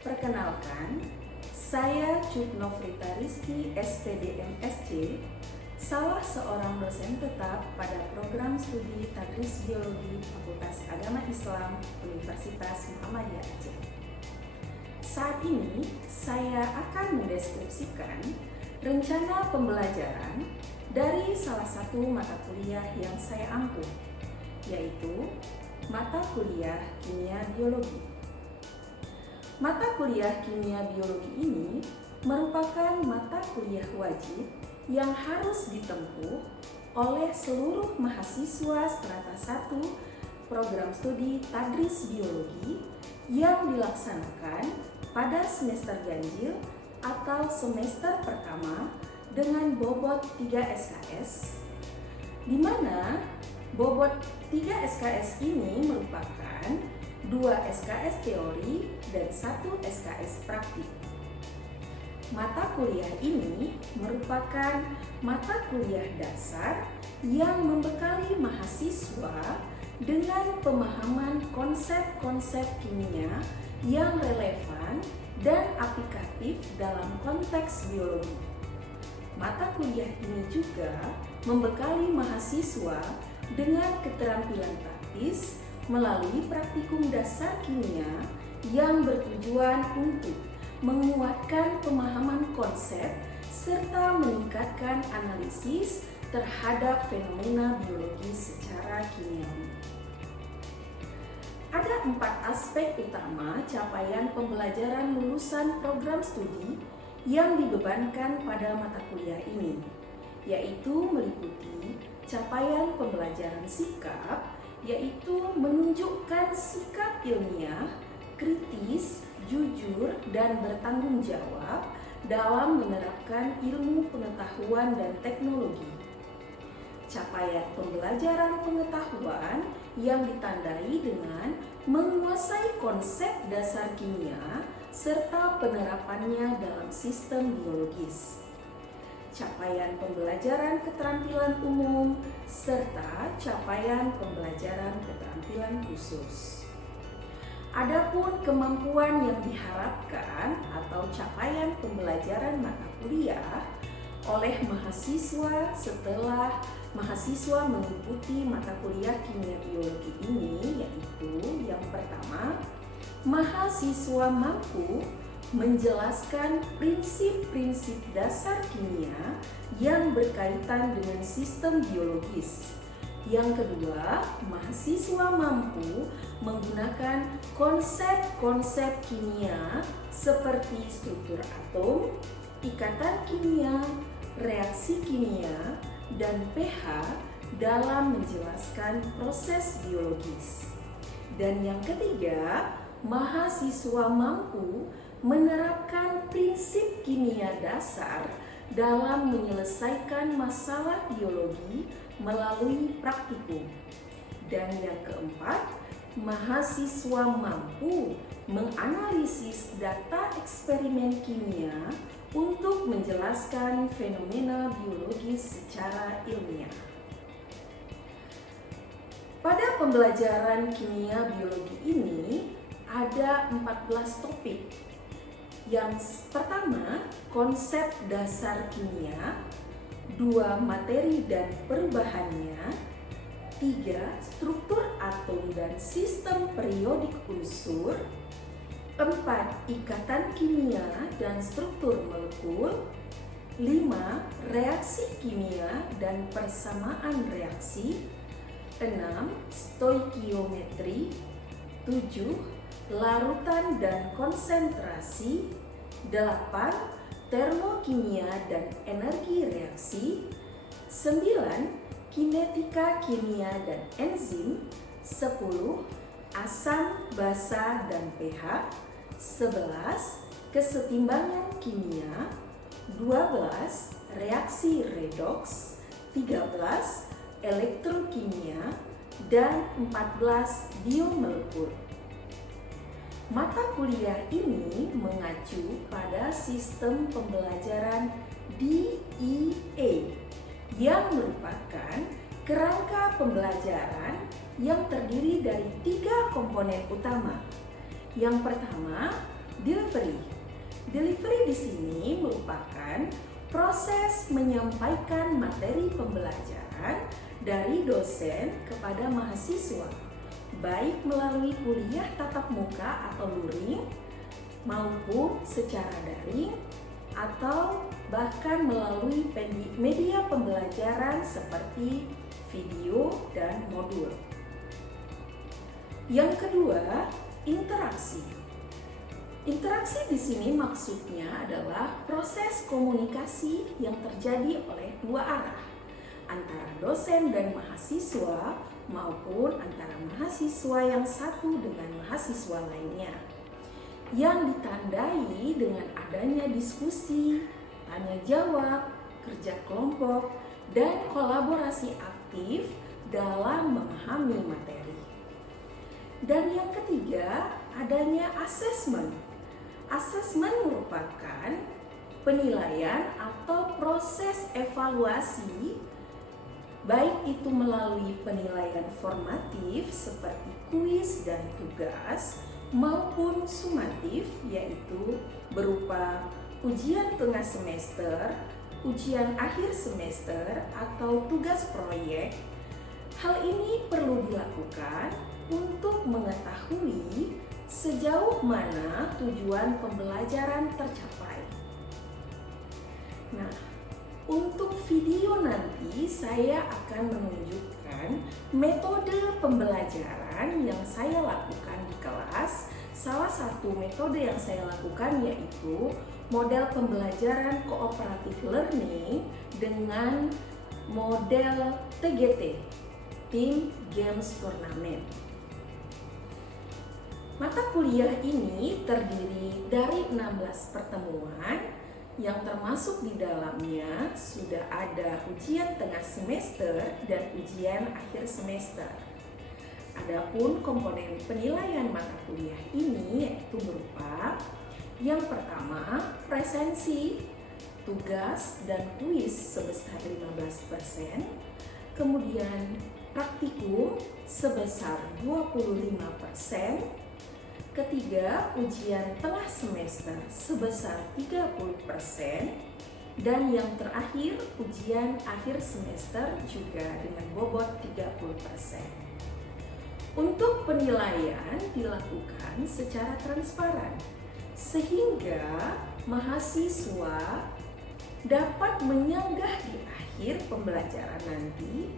Perkenalkan, saya Cut Nofrita Rizky, SPD MSc, salah seorang dosen tetap pada program studi Tadris Biologi Fakultas Agama Islam Universitas Muhammadiyah Aceh. Saat ini, saya akan mendeskripsikan rencana pembelajaran dari salah satu mata kuliah yang saya ampuh, yaitu mata kuliah Kimia Biologi. Mata kuliah Kimia Biologi ini merupakan mata kuliah wajib yang harus ditempuh oleh seluruh mahasiswa strata 1 program studi Tadris Biologi yang dilaksanakan pada semester ganjil atau semester pertama dengan bobot 3 SKS, di mana bobot 3 SKS ini merupakan 2 SKS teori dan 1 SKS praktik. Mata kuliah ini merupakan mata kuliah dasar yang membekali mahasiswa dengan pemahaman konsep-konsep kimia yang relevan dan aplikatif dalam konteks biologi. Mata kuliah ini juga membekali mahasiswa dengan keterampilan praktis melalui praktikum dasar kimia yang bertujuan untuk menguatkan pemahaman konsep serta meningkatkan analisis terhadap fenomena biologi secara kimiawi. Ada 4 aspek utama capaian pembelajaran lulusan program studi yang dibebankan pada mata kuliah ini, yaitu meliputi capaian pembelajaran sikap, yaitu menunjukkan sikap ilmiah, kritis, jujur, dan bertanggung jawab dalam menerapkan ilmu pengetahuan dan teknologi. Capaian pembelajaran pengetahuan yang ditandai dengan menguasai konsep dasar kimia serta penerapannya dalam sistem biologis. Capaian pembelajaran keterampilan umum serta capaian pembelajaran keterampilan khusus. Adapun kemampuan yang diharapkan atau capaian pembelajaran mata kuliah oleh mahasiswa setelah mahasiswa mengikuti mata kuliah kimia biologi ini, yaitu yang pertama, mahasiswa mampu menjelaskan prinsip-prinsip dasar kimia yang berkaitan dengan sistem biologis. Yang kedua, mahasiswa mampu menggunakan konsep-konsep kimia seperti struktur atom, ikatan kimia, reaksi kimia, dan pH dalam menjelaskan proses biologis. Dan yang ketiga, mahasiswa mampu menerapkan prinsip kimia dasar dalam menyelesaikan masalah biologi melalui praktikum. Dan yang keempat, mahasiswa mampu menganalisis data eksperimen kimia untuk menjelaskan fenomena biologis secara ilmiah. Pada pembelajaran kimia biologi ini ada 14 topik. Yang pertama, konsep dasar kimia, 2 materi dan perubahannya, 3 struktur atom dan sistem periodik unsur, 4 ikatan kimia dan struktur molekul, 5 reaksi kimia dan persamaan reaksi, 6 stoikiometri, 7 larutan dan konsentrasi, 8 termokimia dan energi reaksi, 9 kinetika kimia dan enzim, 10 asam, basa, dan pH, 11 kesetimbangan kimia, 12 reaksi redoks, 13 elektrokimia, dan 14 biomolekul. Mata kuliah ini mengacu pada sistem pembelajaran DEA yang merupakan kerangka pembelajaran yang terdiri dari 3 komponen utama. Yang pertama, delivery. Delivery di sini merupakan proses menyampaikan materi pembelajaran dari dosen kepada mahasiswa, baik melalui kuliah tatap muka atau luring, maupun secara daring, atau bahkan melalui media pembelajaran seperti video dan modul. Yang kedua, interaksi. Interaksi di sini maksudnya adalah proses komunikasi yang terjadi oleh dua arah, antara dosen dan mahasiswa maupun antara mahasiswa yang satu dengan mahasiswa lainnya, yang ditandai dengan adanya diskusi, tanya jawab, kerja kelompok, dan kolaborasi aktif dalam memahami materi. Dan yang ketiga, adanya asesmen. Asesmen merupakan penilaian atau proses evaluasi, baik itu melalui penilaian formatif seperti kuis dan tugas, maupun sumatif, yaitu berupa ujian tengah semester, ujian akhir semester, atau tugas proyek. Hal ini perlu dilakukan untuk mengetahui sejauh mana tujuan pembelajaran tercapai. Nah, untuk video nanti saya akan menunjukkan metode pembelajaran yang saya lakukan di kelas. Salah satu metode yang saya lakukan yaitu model pembelajaran cooperative learning dengan model TGT, Team Games Tournament. Mata kuliah ini terdiri dari 16 pertemuan yang termasuk di dalamnya sudah ada ujian tengah semester dan ujian akhir semester. Adapun komponen penilaian mata kuliah ini yaitu berupa yang pertama presensi, tugas, dan kuis sebesar 15%, kemudian praktikum sebesar 25%, ketiga, ujian tengah semester sebesar 30%, dan yang terakhir, ujian akhir semester juga dengan bobot 30%. Untuk penilaian dilakukan secara transparan, sehingga mahasiswa dapat menyanggah di akhir pembelajaran nanti,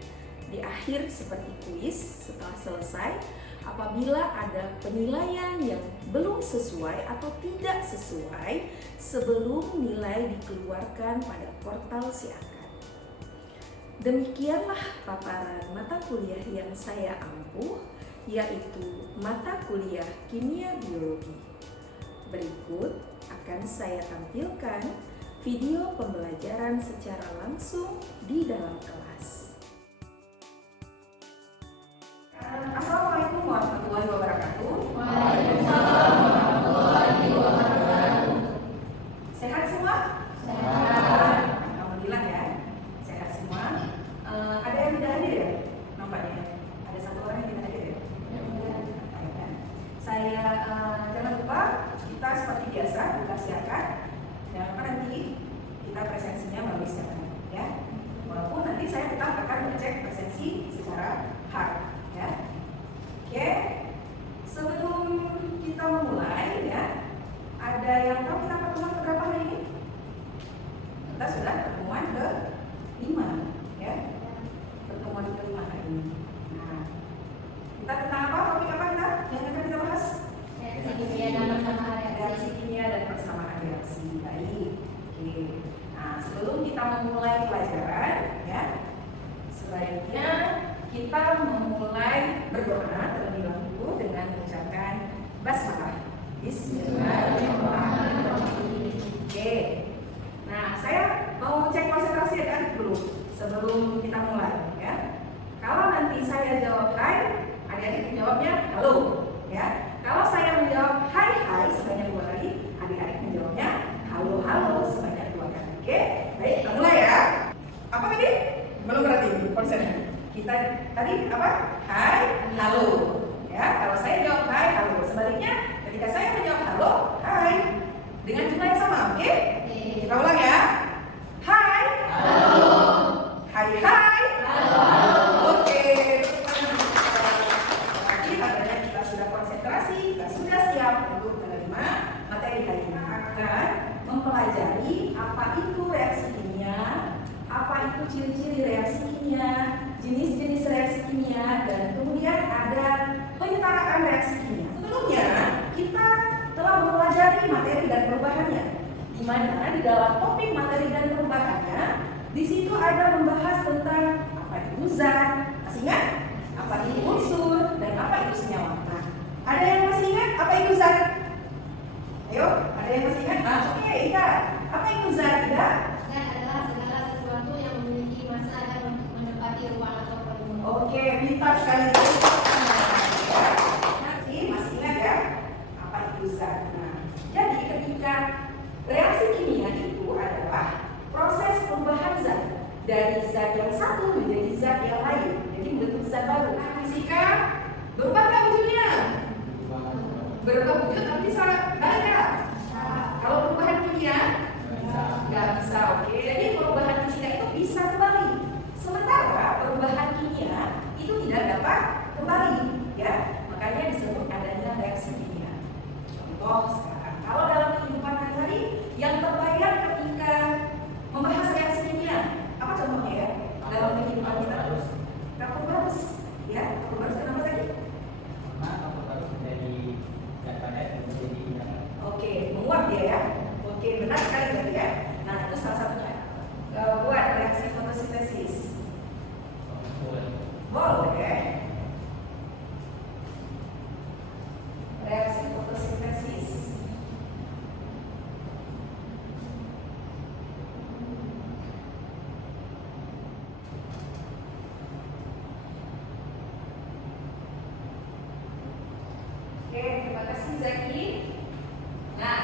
di akhir seperti kuis setelah selesai, apabila ada penilaian yang belum sesuai atau tidak sesuai sebelum nilai dikeluarkan pada portal SIAKAD. Demikianlah paparan mata kuliah yang saya ampuh, yaitu mata kuliah kimia biologi. Berikut akan saya tampilkan video pembelajaran secara langsung di dalam kelas. Assalamualaikum warahmatullahi wabarakatuh. Waalaikumsalam warahmatullahi wabarakatuh. Sehat semua? Sehat. Alhamdulillah ya, sehat semua. Ada yang tidak hadir ya? Nampaknya ada satu orang yang tidak hadir ya? Saya jangan lupa kita seperti biasa buka SIAKAD. Jangan lupa nanti kita presensinya melalui SIAKAD ya. Walaupun nanti saya tetap akan mengecek presensi secara hard ya. Oke, sebelum kita memulai ya, ada yang tahu kita pertemuan keberapa hari ini? Kita sudah pertemuan ke-5 ya, pertemuan ke-5 hari ini. Nah, kita tentang apa? Topik apa kita? Yang akan kita bahas? Reaksi kimia dan persamaan Reaksi kimia dan persamaan reaksi. Baik. Oke. Nah, sebelum kita memulai pelajaran ya, sebaiknya kita memulai berdoa terlebih dahulu dengan mengucapkan basmalah. Bismillahirrahmanirrahim. Oke. Nah, saya mau cek konsentrasi ya kan dulu sebelum kita mulai ya. Kalau nanti saya jawab hai, adik-adik menjawabnya halo ya. Kalau saya menjawab hai hai sebanyak 2 kali, adik-adik menjawabnya halo halo sebanyak 2 kali. Oke, baik kita mulai ya. Apa tadi? Belum berarti konsennya. Kita tadi apa? Hai, halo. Ya, kalau saya jawab hai, halo. Sebaliknya, ketika saya menjawab halo, hai, mempelajari apa itu reaksi kimia, apa itu ciri-ciri reaksi kimia, jenis-jenis reaksi kimia, dan kemudian ada penyetaraan reaksi kimia. Sebelumnya kita telah mempelajari materi dan perubahannya, di mana di dalam topik materi dan perubahannya di situ ada membahas tentang apa itu zat, masih ingat? Apa itu unsur dan apa itu senyawa. Nah, ada yang masih ingat apa itu zat? Ayo, ada yang masih ingat? Nah, oke, ingat. Apa itu zat? Tidak? Zat adalah segala sesuatu yang memiliki massa dan menepati ruang atau volume. Oke, pintar sekali. Nanti masih ingat ya? Apa itu zat? Nah, jadi ketika reaksi kimia itu adalah proses perubahan zat dari zat yang satu menjadi zat yang lain, jadi membentuk zat baru. Fisika berubah nggak wujudnya? Berubah wujud tapi bisa balik nggak? Kalau perubahan kimia nggak bisa. Oke, jadi perubahan fisika itu bisa kembali, sementara perubahan kimia itu tidak dapat kembali, ya. Makanya disebut adanya reaksi kimia. Contoh sekarang, kalau dalam kehidupan hari-hari yang terbayang ketika membahas reaksi kimia, apa contohnya ya? Dalam kehidupan kita kapur barus, ya. Kapur barus itu apa tadi? Oke, menguap dia ya. Oke, benar sekali tadi ya. Nah, itu salah satunya. Buat reaksi fotosintesis. Boleh. Reaksi fotosintesis. Oke, terima kasih Zaki. Nah,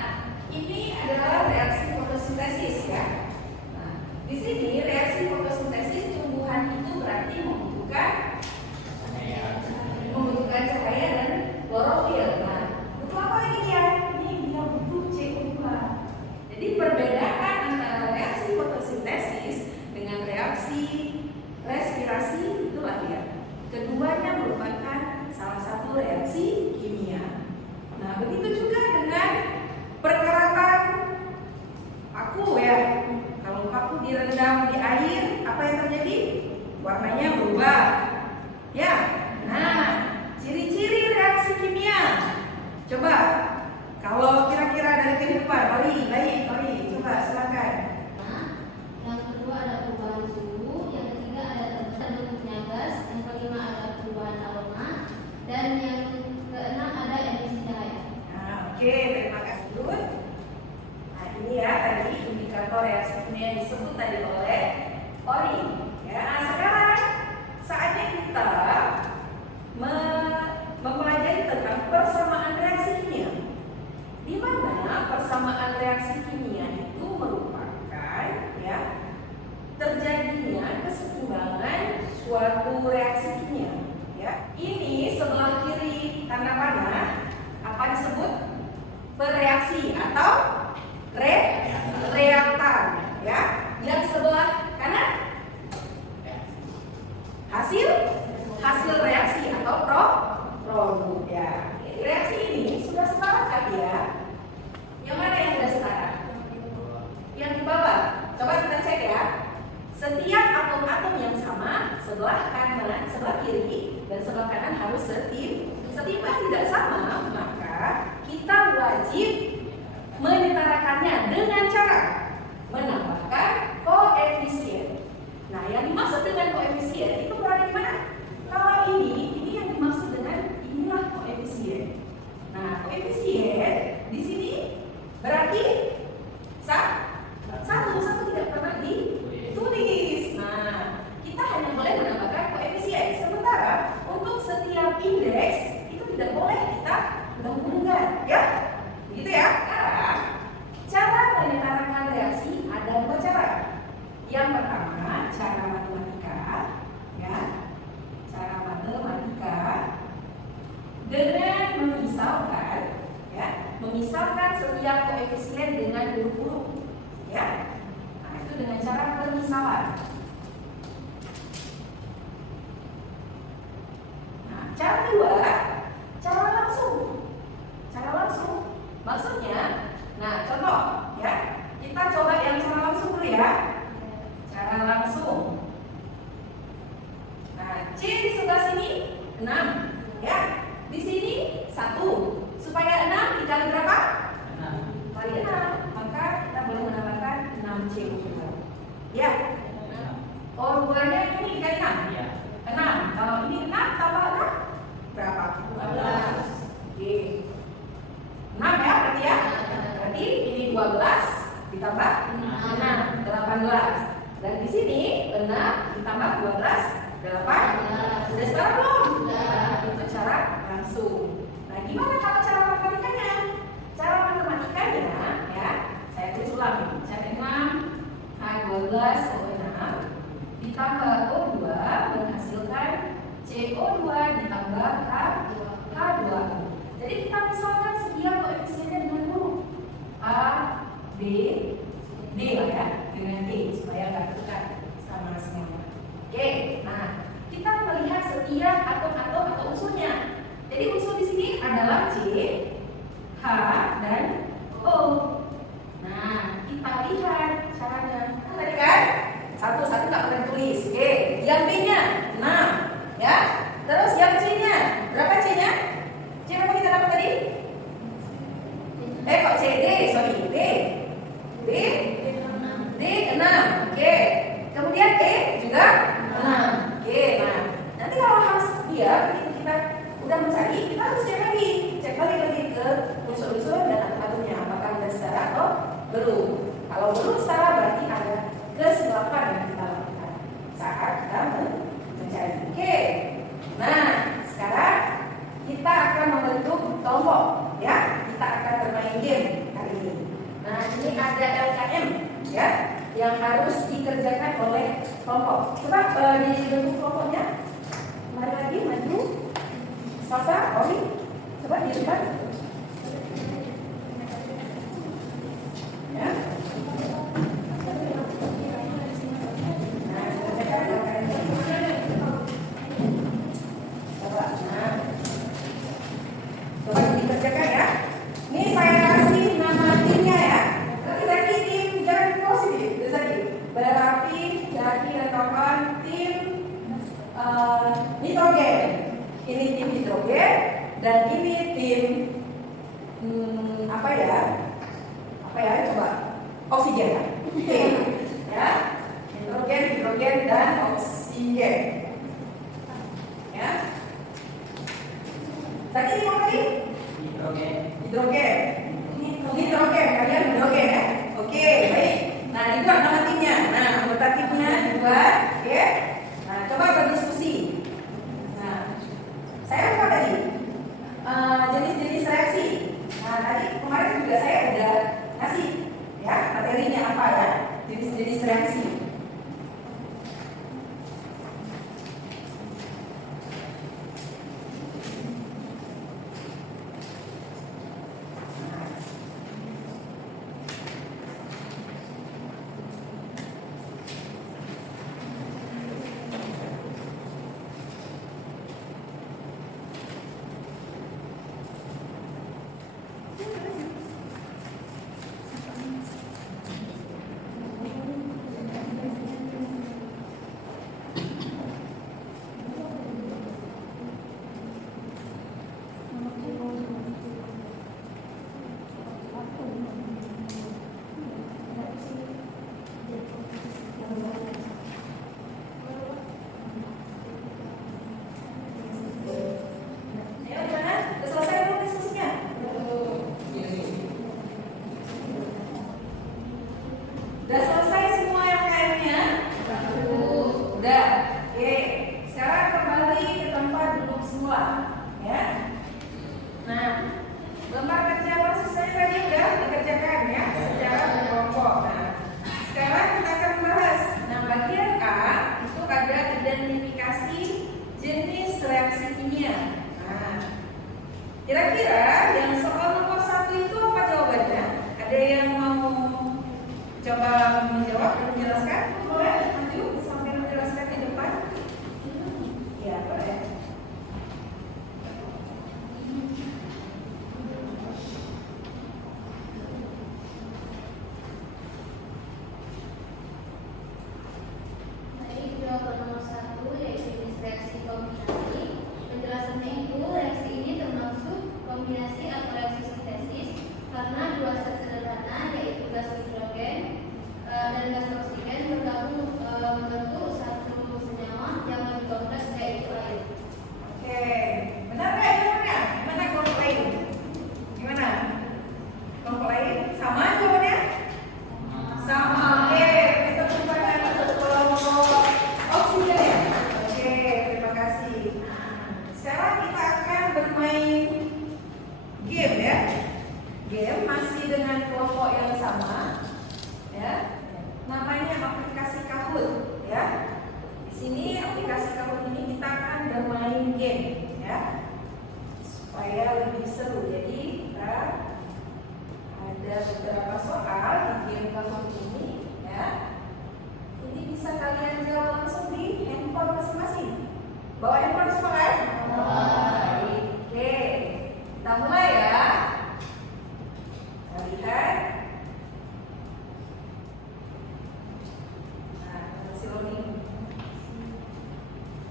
ini adalah reaksi fotosintesis ya. Nah, di sini reaksi fotosintesis tumbuhan itu berarti membutuhkan cahaya dan klorofil. Nah, butuh apa lagi dia? Ini dia butuh CO2. Jadi perbedaan antara reaksi fotosintesis dengan reaksi respirasi itulah dia. Keduanya merupakan salah satu reaksi kimia. Nah, begitu juga dengan perkeratan paku ya. Kalau paku direndam di air, apa yang terjadi? Warnanya berubah. Ya. Nah, ciri-ciri reaksi kimia. Coba, kalau kira-kira dari kehidupan, Ori, coba silakan. Yang kedua ada perubahan suhu, yang ketiga ada terbentuknya gas, yang kelima ada perubahan aroma, dan yang keenam ada emisi cahaya. Nah, oke, terima kasih Dun. Nah, ini ya tadi indikator reaksi kimia yang disebut tadi oleh Ori. Ya, nah, sekarang saatnya kita mempelajari tentang persamaan reaksi kimia. Di mana persamaan reaksi kimia itu merupakan ya terjadinya keseimbangan suatu reaksi kimia. Ya, ini sebelah kiri tanda panah apa disebut? Bereaksi atau reaktan. Ya, yang sebelah kanan hasil reaksi atau produk ya. Reaksi ini sudah setara kan ya? Yang mana yang sudah setara? Yang di bawah. Coba kita cek ya. Setiap atom-atom yang sama sebelah kanan, sebelah kiri dan sebelah kanan harus setimbang. Tidak sama, maka kita wajib menyetarakannya dengan cara menambahkan koefisien. Nah, yang dimaksud dengan koefisien itu berada di mana? Kalau ini yang dimaksud dengan inilah koefisien. Nah, koefisien di sini berarti satu tidak pernah ditulis. Nah, kita hanya boleh menambahkan koefisien. Sementara untuk setiap indeks itu tidak boleh kita gabungkan, ya? Begitu ya? Sekarang cara menyetarakan reaksi ada dua cara. Yang pertama, cara matematika, ya. Cara matematika dengan memisahkan setiap koefisien dengan huruf-huruf, ya. Nah, itu dengan cara pemisahan. Nah, cara kedua, cara langsung. Maksudnya, nah contoh, ya. 12 ditambah 6, 18. Dan di sini 6 ditambah 12, 8. Sudah sekarang belum? Itu cara langsung. Nah, gimana kalau cara matematikanya? Cara matematikanya ya, saya tulis ulang nih. Cara 6 H12 O6 ditambah O2 menghasilkan CO2 ditambah H2. Jadi kita misalkan setiap koefisiennya dengan huruf A, B, D lah ya, dengan D supaya nggak tukar sama semuanya. Oke, nah kita melihat setiap atom-atom atau unsurnya. Jadi unsur di sini adalah C, H, dan O. Nah, kita lihat caranya. Tadi kan satu-satu nggak boleh tulis. Oke, yang B-nya 6, ya. Terus yang C-nya berapa C-nya? C berapa kita dapat tadi? Kok C? D, sorry, D 6. Oke. Kemudian E juga 6. Oke, nah nanti kalau harus dia kita udah mencari, kita harus cek lagi ke unsur-unsur dan atomnya apakah sudah setara atau belum. Kalau belum setara berarti ada kesilapan yang kita lakukan saat kita mencari. Oke. Nah, sekarang kita akan membentuk kelompok, ya. Kita akan bermain game kali ini. Nah, ini ada LKM, ya, yang harus dikerjakan oleh kelompok. Coba dibentuk kelompoknya. Mari lagi maju. Sasa, Oli, coba di depan. Ya. Coba dikerjakan ya. Ini saya kasih nama timnya ya. Nanti Zaki tim jangan positif, Zaki. Berapi, Zaki dan kawan tim nitrogen. Ini tim hidrogen dan ini tim apa ya? Coba oksigen ya. Oke. Ya. Nitrogen, hidrogen dan oksigen. Ya. Tadi ini apa tadi? Hidrogen, kalian hidrogen ya? Oke, baik. Nah, dibuat nama timnya. Nah, anggota timnya dibuat, oke? Nah, coba berdiskusi. Nah, saya lupa tadi jenis-jenis reaksi. Nah, tadi kemarin juga saya udah ngasih ya materinya apa ya, jenis-jenis reaksi. game masih dengan kelompok yang sama, ya. Namanya aplikasi Kahoot, ya. Di sini aplikasi Kahoot ini kita akan bermain game, ya, supaya lebih seru. Jadi kita ada beberapa soal di game Kahoot ini, ya. Ini bisa kalian jawab langsung di handphone masing-masing. Bawa handphone semua kan? Baik. Oke, kita mulai ya. Kita lihat. Nah, masih loading.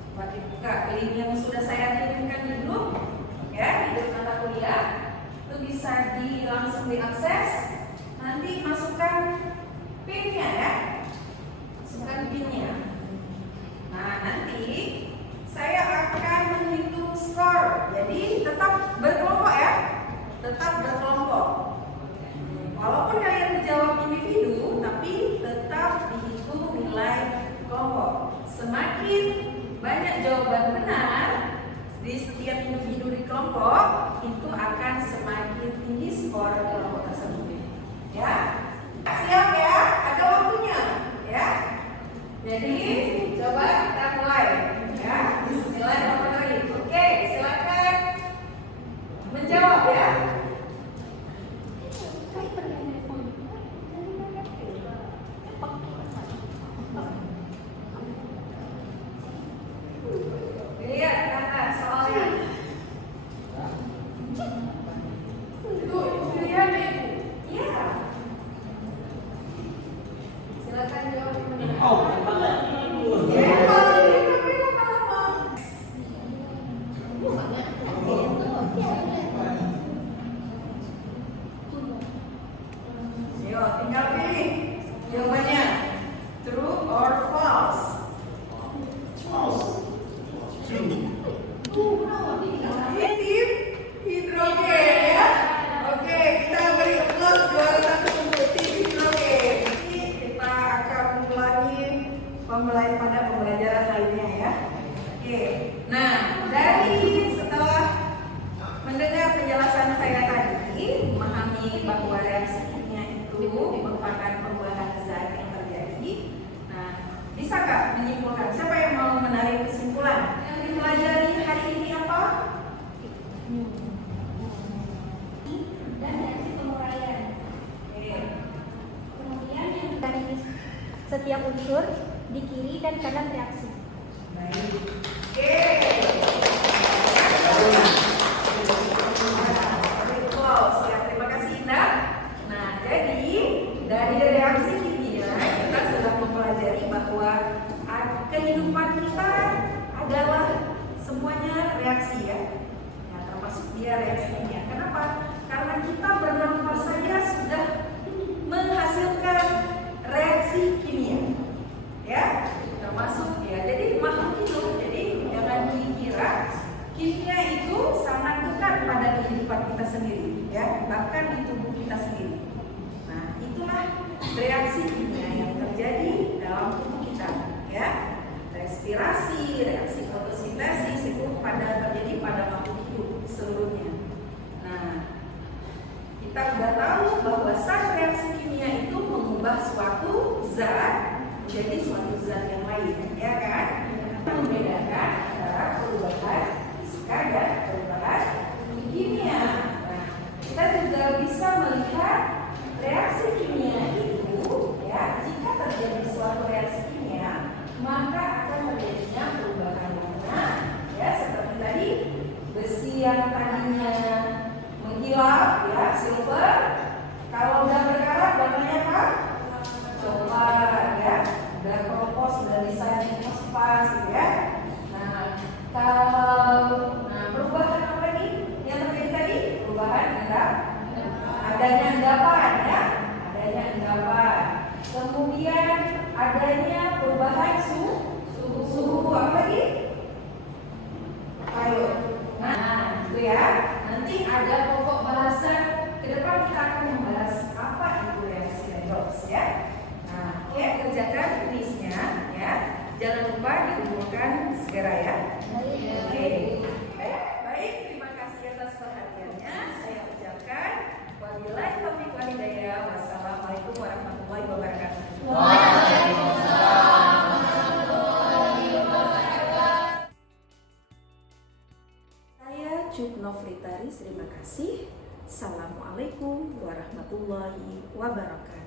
Coba dibuka link yang sudah saya kirimkan di grup, ya, di grup mata kuliah. Itu bisa langsung diakses. Nanti masukkan PIN-nya, ya. Masukkan PIN-nya. Nah, nanti saya akan menghitung skor. Jadi tetap berkelompok, ya. Tetap berkelompok. Walaupun kalian menjawab individu, tapi tetap dihitung nilai kelompok. Semakin banyak jawaban benar di setiap individu di kelompok, itu akan semakin tinggi skor kelompok tersebut. Ya, siap ya? Ada waktunya, ya. Jadi coba kita mulai, ya. Bismillahirrahmanirrahim. Oke, silakan menjawab, ya. Lihat kata soalnya. Tuh, lihat nih. Iya. Silakan jawab. Yo, tinggal pilih jawabannya, true or false. Ini hidrogen, ya. Oke, kita beri applause juara satu untuk tim hidrogen. Ini kita akan mulai pada pembelajaran lainnya, ya. Oke, nah setelah mendengar penjelasan saya tadi, memahami bahwa reaksi kimia itu merupakan pembuahan zat yang terjadi. Nah, bisakah menyimpulkan? Siapa yang mau menarik kesimpulan? Yang dipelajari hari ini apa? Dan reaksi penguraian. Kemudian yang dari setiap unsur di kiri dan kanan reaksi. Baik. Oke. Ya, terima kasih Indah. Nah, jadi dari reaksi kimia kita sudah mempelajari bahwa kehidupan kita adalah semuanya reaksi, ya. Nah, termasuk dia reaksi kimia. Kenapa? Karena kita bernafas saja sudah menghasilkan reaksi kimia, ya. Termasuk, ya. Jadi makhluk hidup. Jadi jangan dikira kimia itu sangat dekat pada kehidupan kita sendiri, ya, bahkan di tubuh kita sendiri. Nah, itulah reaksi kimia yang terjadi dalam tubuh kita, ya. Respirasi, reaksi fotosintesis itu terjadi pada makhluk hidup seluruhnya. Nah, kita sudah tahu bahwa saat reaksi kimia itu mengubah suatu zat menjadi suatu zat yang lain, ya kan? Membedakan antara perubahan fisika dan perubahan kimia. Nah, kita juga bisa melihat reaksi kimia itu, ya, jika terjadi suatu reaksi kimia, maka akan terjadinya perubahan warna, ya, seperti tadi besi yang tadinya mengkilap, ya, silver, kalau udah berkarat warnanya apa? Coklat, ya. Udah keropos, sudah bisa dipas, ya. Nah, perubahan apa lagi yang terjadi tadi? Perubahan adanya endapan, ya. Adanya endapan. Kemudian adanya perubahan suhu apa lagi? Ayo. Nah, itu ya. Nanti ada pokok bahasan ke depan kita akan membahas apa itu reaksi redoks, ya. Nah, oke, kerjakan tulisnya, ya. Jangan lupa dikumpulkan segera, ya. Oke. Baik, terima kasih atas perhatiannya. Saya ucapkan wabillahi kasih. Assalamualaikum warahmatullahi wabarakatuh.